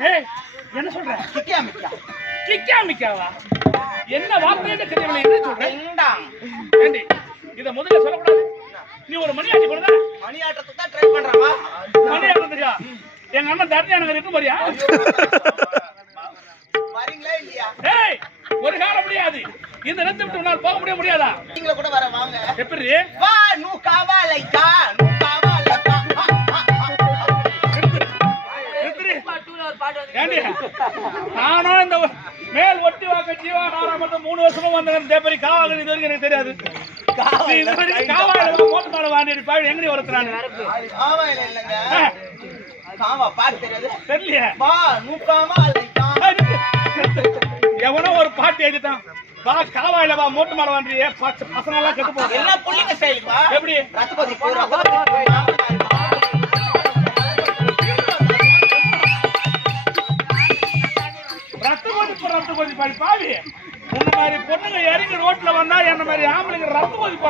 என்ன சொல்ற? கிக்கியா மிக்கியா கிக்கா மிக்காவா என்ன வார்த்தைன்னு தெரியவில்லை. என்ன சொல்ற? ரெண்டாம் ஏண்டி இத முதல்ல சொல்லக்கூடாது. நீ ஒரு மணி ஆட்டி கொடுத்தா மணி ஆட்டத்துக்கு தான் ட்ரை பண்றான் வா. மணி ஆட்டுறதுக்கா எங்க அண்ணன் தர்ணி எனக்கு இருக்கு மாதிரியா வரீங்களா இல்லையா? ஏய் ஒரு காலம் முடியாது. இந்த நிறுத்தி விட்டு உன்னால் போக முடிய முடியாதா? நீங்கள கூட வர வாங்க. எப்படி? வா நூ காவாலைக்கா நானும் இந்த மேல் ஒட்டி வாக்க ஜீவா நாராமட்டம் மூணு வருஷமா வந்தவன் தேப்பரி காவாங்க இது வரைக்கும் எனக்கு தெரியாது. காவாயில மோட்டு மாட வாண்டி பாடு எங்கடி ஒருத்தரானு எவனோ ஒரு பாட்டு எழுதிட்டான். வா காவாயில வா மோட்டு மாட வாண்டியே பசங்க எல்லாம் கெட்டு போகுது. எப்படி? ரத்தபதி ரத்த கொதிப்பு ரத்த கொதிப்பாடி பாவி. உன்ன மாதிரி பொண்ணுங்க இறங்கி ரோட்ல வந்தா என்ன மாதிரி ஆம்பளைங்க ரத்து கொதிப்பு